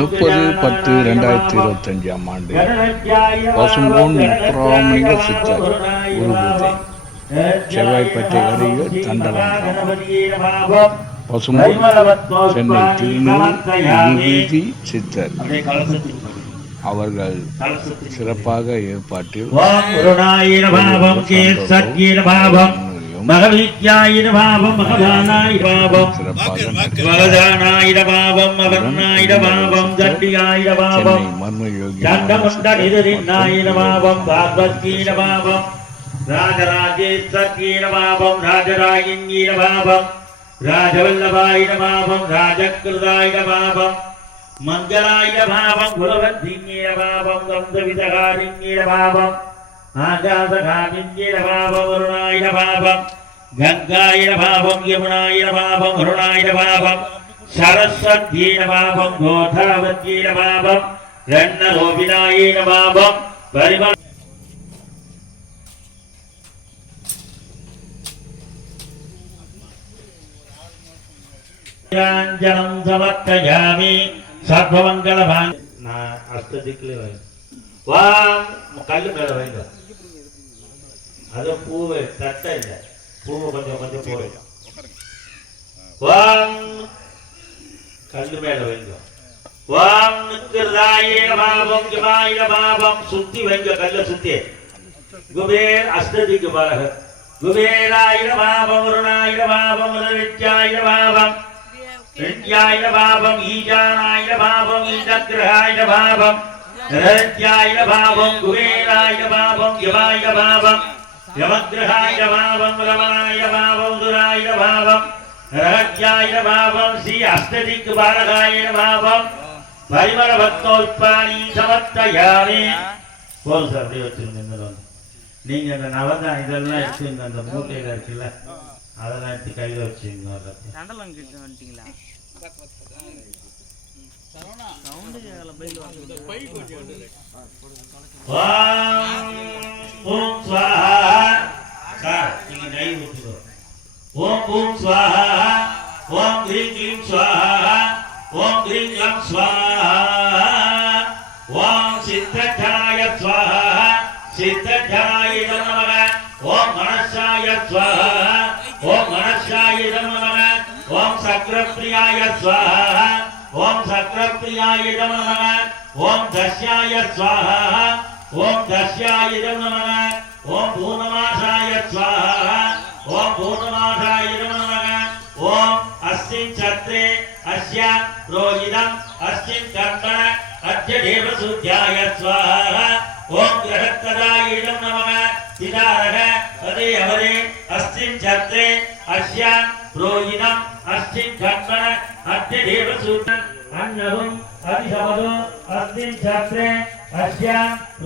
முப்பது பத்து ரெண்டாயிரத்தி இருபத்தஞ்சாம் ஆண்டு பசும்போன் பிராமணிக சித்தர் குருபூதை செவ்வாய்ப்பேட்டை அறிவியல் தண்டலம் சென்னை திருநூல் சித்தர் அவர்கள் சிறப்பாக ஏற்பாட்டில் மகவீத்யாயிரபாவம் மகதானாயிரபாவம் மகதானாயிரபாவம் மகர்ணாயிரபாவம் தண்டியாயிரபாவம் தண்டமுண்டனிதரின்னாயிரபாவம் பார்வத்தீரபாவம் ராஜராஜேஸ்வரீரபாவம் ராஜராயிரபாவம் ராஜவல்லபாயிரபாவம் ராஜகிருதாயிரபாவம் மங்களாயிரபாவம் குலவந்தீரபாவம் கந்தவிதகாரிரபாவம் ஆகாசகாமிந்திரபாபருணாயிர பாபம் கங்காயிர பாபம் யமுனாயிர பாபம் அருணாயிர பாபம் சரஸ்வத்தீர பாபம் கோதாவத்தீர பாபம் ரண்ணரோபினாயிர பாபம் பரிம ञ्जनं समर्थयामि సర్వమంగళ నా అష్టదిక్కులు వా కళ్ళు మీద వైద్య அதுவும் பூவை தட்டை இல்லை பூவை கொஞ்சம் கொஞ்சம் போடும் ஓம் கல்லு மேல வைங்க ஓம் நிற்கிறதாயே பாபம் ஜமாய பாபம் சுத்தி வைங்க கல்ல சுத்தி குபேர் அஸ்ததிக்கு பாலக குபேராயிர பாபம் வருணாயிர பாபம் முதலித்யாயிர பாபம் நித்யாயிர பாபம் ஈஜானாயிர பாபம் ஈஜக்கிரகாயிர யமக்கிரகாய பாவம் ரமணாய பாவம் துராய பாவம் ரகத்யாய பாவம் ஸ்ரீ அஸ்ததிக்கு பாலகாய பாவம் பரிமள பக்தோத்பாணி சமர்த்தயாமி போதும் சார் அப்படியே வச்சிருங்க இந்த நீங்க இந்த நவந்தா இதெல்லாம் எடுத்துங்க அந்த மூட்டையில இருக்குல்ல அதெல்லாம் எடுத்து கையில வச்சுங்க சரவணா சவுண்டு ఓం స్వాహ ఓం హ్రీం క్లీం స్వాహ ఓం హ్రీం లం స్వాహ ఓం సిద్ధఘనాయ స్వాహ సిద్ధఘనాయ నమః ఓం మనస్సాయ స్వాహ ఓం మనస్సాయ నమః ఓం సక్రప్రియాయ స్వాహ ఓం సక్రప్రియాయ నమః ఓం దశ్యాయ స్వాహ ఓం దశ్యాయ నమః ఓం పూర్ణమాసాయ స్వాహ ఓం పూర్ణమాసాయ अस्मिन् छत्रे अस्य रोहितम् अस्मिन् कर्मण अद्य देवसूद्याय स्वाहा ॐ ग्रहत्तदायीडं नमः पितारः तदे हवरे अस्मिन् छत्रे अस्य रोहितम् अस्मिन् कर्मण अद्य देवसूत्रम् अन्नहुम् अभिशमदो अस्मिन् छत्रे अस्य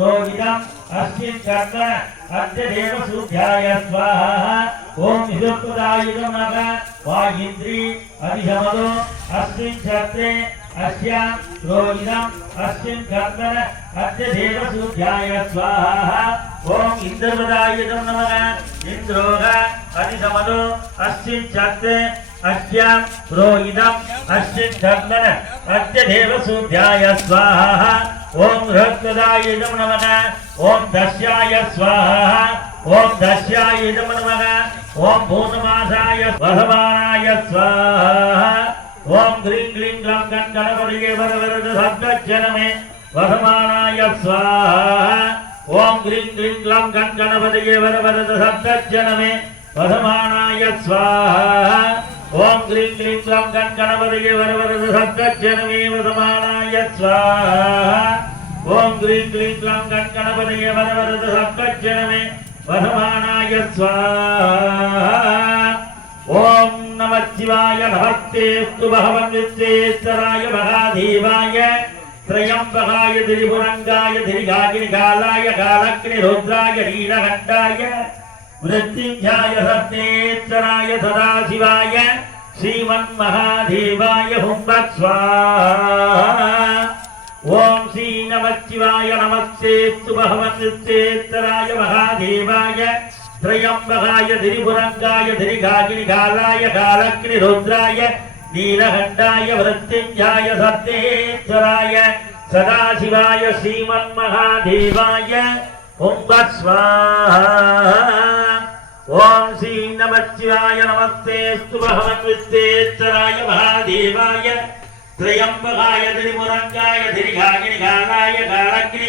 रोहितम् अस्मिन् कर्मण अद्य देवसूद्याय स्वाहा युजप्पदायुधमः वागिन्द्री अधिशमदो अस्मिन् क्षत्रे अस्य रोहिणम् अस्मिन् कर्तन अद्य देवसूर्याय स्वाहा ॐ इन्द्रपदायुधं नमः इन्द्रोः अधिशमदो अस्मिन् क्षत्रे अद्य रोहिणम् अस्मिन् कर्तन अद्य देवसूर्याय स्वाहा ॐ बृहत्पदायुधं नमः ॐ दस्याय स्वाहा ॐ दस्यायुधं नमः ஓம் பூதமாசாய பகவானாய ஓம் கிரீம் கிளீம் கம் கண் கணபதியே வரவரது சப்தஜனமே பகவானாய ஓம் கிரீம் கிளீம் கம் கண் கணபதியே வரவரது சப்தஜனமே பகவானாய ஓம் கிரீம் கிளீம் கம் கண் கணபதியே வரவரது சப்தஜனமே பகவானாய ஓம் கிரீம் கிளீம் கம் கண் கணபதியே வரவரது சப்தஜனமே వధమానాయ స్వాహ ఓం నమ శివాయ భవత్తేస్తు భగవన్ విశ్వేశ్వరాయ మహాదేవాయ త్రయంబకాయ త్రిపురంగాయ త్రిగాగినికాలాయ కాలగ్నిరుద్రాయ నీలకంఠాయ మృత్యుంజాయ సత్యేశ్వరాయ సదాశివాయ శ్రీమన్మహాదేవాయ హుంభ స్వాహ नमस्तेत्तु भगवन्नित्येत्तराय महादेवाय त्रयम्बकाय धिरिभुरङ्गाय धिरिघागिनिघालाय कालग्निरुद्राय नीलखण्डाय वृत्तिञ्जाय सत्येश्वराय सदाशिवाय श्रीमन्महादेवाय ॐ स्वाहा ॐ श्री नम नमस्तेऽस्तु नमस्ते महादेवाय त्रयम्बकाय धिरिमुरङ्गाय धिरिघागिनिघालाय कालग्नि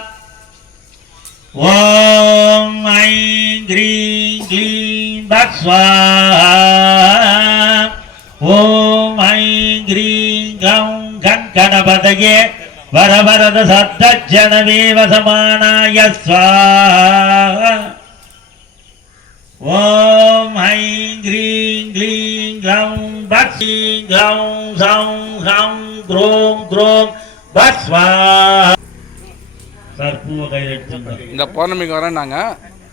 ஓம் ஐம் கிரீம் கம் கண் கணபதையே வரவரத சத்தஜனமே வசமானாய ஓம் ஐம் கிரீம் கிளீம் க்ளம் பட் க்ளீம் க்ளம் சம் ஹம் க்ரோம் க்ரோம் பட் சார் பூவை கையில் இந்த பௌர்ணமிக்கு வரேன் நாங்கள்